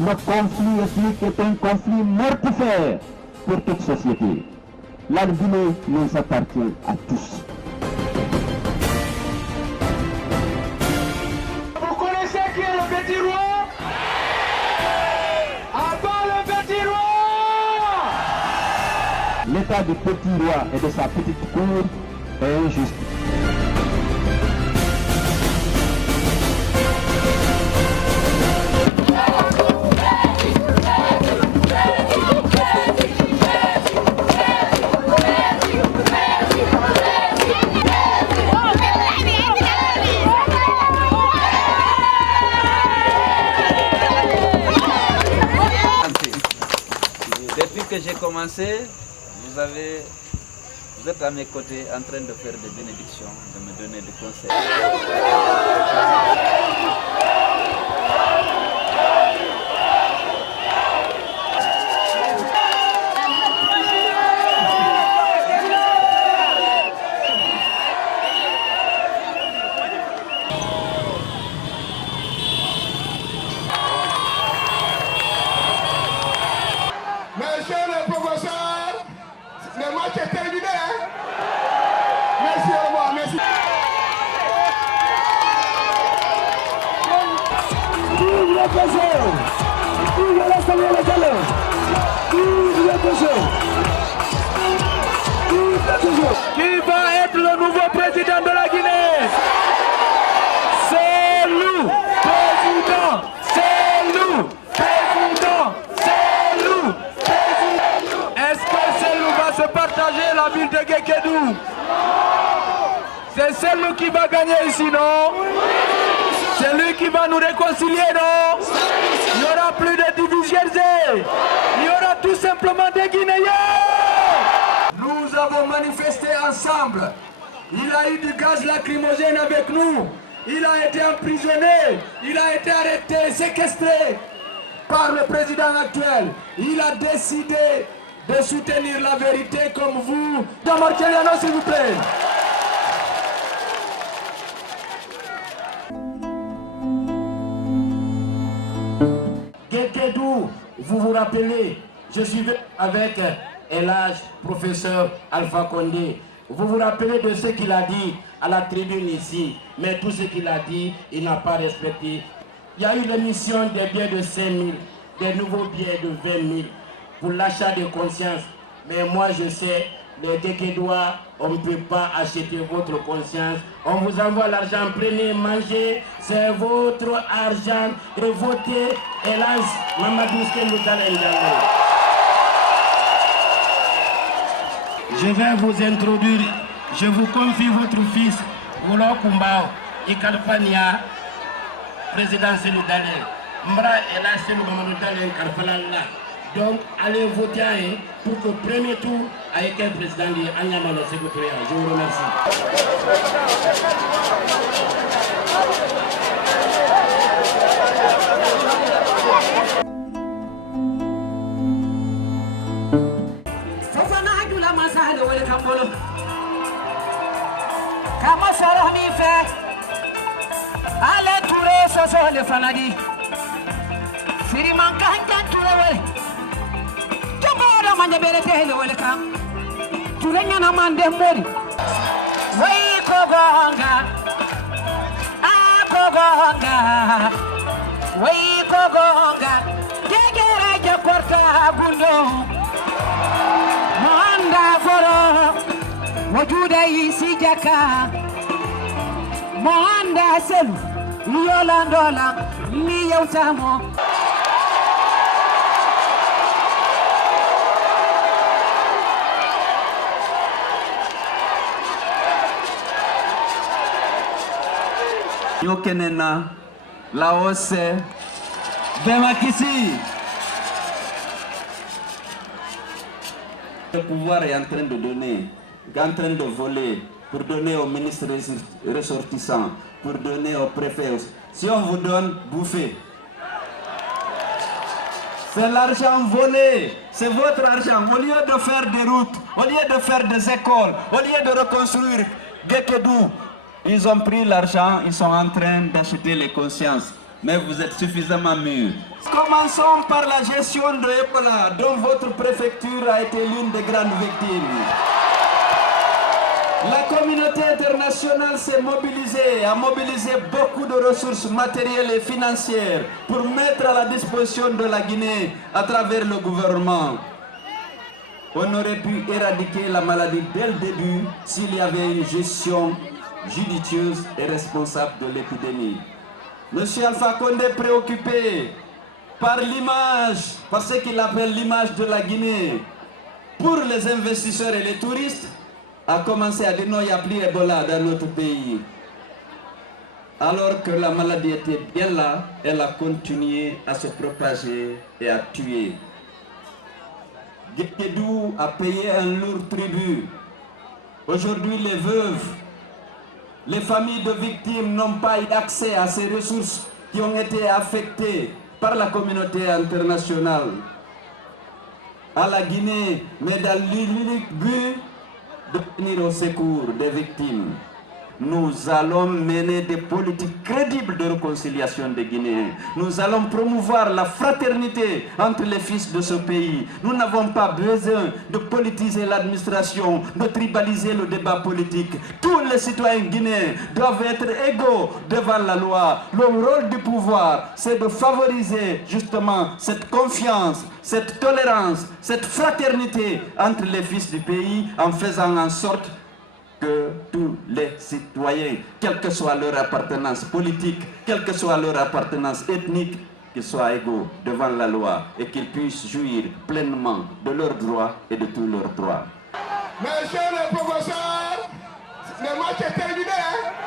Le conflit ethnique est un conflit mortifère pour toute société. La Guinée nous appartient à tous. Vous connaissez qui est le petit roi? Abat le petit roi! L'état du petit roi et de sa petite cour est injuste. Depuis que j'ai commencé, vous êtes à mes côtés en train de faire des bénédictions, de me donner des conseils. Monsieur le professeur, le match est terminé. Hein? Merci, au revoir, merci. Vive le président! Vive l'Assemblée locale! Vive le président! Vive le président! Qui va être le nouveau président de la Guinée? C'est nous, président! C'est nous, président! C'est nous, président! Est-ce que Selou va se partager la ville de Guékédou? C'est Selou qui va gagner ici, non? C'est lui qui va nous réconcilier, non? Il n'y aura plus de divisions. Il y aura tout simplement des Guinéens. Nous avons manifesté ensemble. Il a eu du gaz lacrymogène avec nous. Il a été emprisonné. Il a été arrêté, séquestré par le président actuel. Il a décidé de soutenir la vérité comme vous. Jean-Marc Eliano, s'il vous plaît. Guékédou, vous vous rappelez, je suis venu avec Elhadj, professeur Alpha Condé. Vous vous rappelez de ce qu'il a dit à la tribune ici, mais tout ce qu'il a dit, il n'a pas respecté. Il y a eu l'émission des billets de 5 000, des nouveaux billets de 20 000 pour l'achat de conscience. Mais moi je sais, les Guékédois, on ne peut pas acheter votre conscience. On vous envoie l'argent, prenez, mangez, c'est votre argent. Et votez, hélas, Mamadou Skeloutal Ndiaye. Je vais vous introduire, je vous confie votre fils, Wolo Kumbao, Ikalfania, président Selou Dale. Mbra hélas, Selou Mamadou Dale Karfalala. Donc, allez voter hein, pour que le premier tour avec le président de Anyama le secrétaire. Je vous remercie. Allez, tous les sosos, les fanadis. Siriman Kanja Touré. Jamora Manjabere Tehele welcome. Turenya Mande Mori. Way Kogonga. Ah Kogonga. Way Kogonga. Gegera Jakorta Bundo. Manda Foro. Wajuda isi Jaka. Manda Selou. Yolandola. Ni Yautamo. Yokenena, Laos, Bemakisi. Le pouvoir est en train de donner, en train de voler, pour donner aux ministres ressortissants, pour donner aux préfets. Si on vous donne, bouffez. C'est l'argent volé, c'est votre argent. Au lieu de faire des routes, au lieu de faire des écoles, au lieu de reconstruire Guékédou, ils ont pris l'argent, ils sont en train d'acheter les consciences. mais vous êtes suffisamment mûrs. Commençons par la gestion de Ebola, dont votre préfecture a été l'une des grandes victimes. La communauté internationale s'est mobilisée, a mobilisé beaucoup de ressources matérielles et financières pour mettre à la disposition de la Guinée à travers le gouvernement. On aurait pu éradiquer la maladie dès le début s'il y avait une gestion judicieuse et responsable de l'épidémie. Monsieur Alpha Condé, préoccupé par l'image, par ce qu'il appelle l'image de la Guinée, pour les investisseurs et les touristes, a commencé à dire non, il n'y a plus Ebola dans notre pays. Alors que la maladie était bien là, elle a continué à se propager et à tuer. Guékédou a payé un lourd tribut. Aujourd'hui, les veuves, les familles de victimes n'ont pas eu accès à ces ressources qui ont été affectées par la communauté internationale. À la Guinée, mais dans l'unique but de venir au secours des victimes. Nous allons mener des politiques crédibles de réconciliation des Guinéens. Nous allons promouvoir la fraternité entre les fils de ce pays. Nous n'avons pas besoin de politiser l'administration, de tribaliser le débat politique. Tous les citoyens guinéens doivent être égaux devant la loi. Le rôle du pouvoir, c'est de favoriser justement cette confiance, cette tolérance, cette fraternité entre les fils du pays en faisant en sorte que tous les citoyens, quelle que soit leur appartenance politique, quelle que soit leur appartenance ethnique, qu'ils soient égaux devant la loi et qu'ils puissent jouir pleinement de leurs droits et de tous leurs droits. Monsieur le professeur, le match est terminé.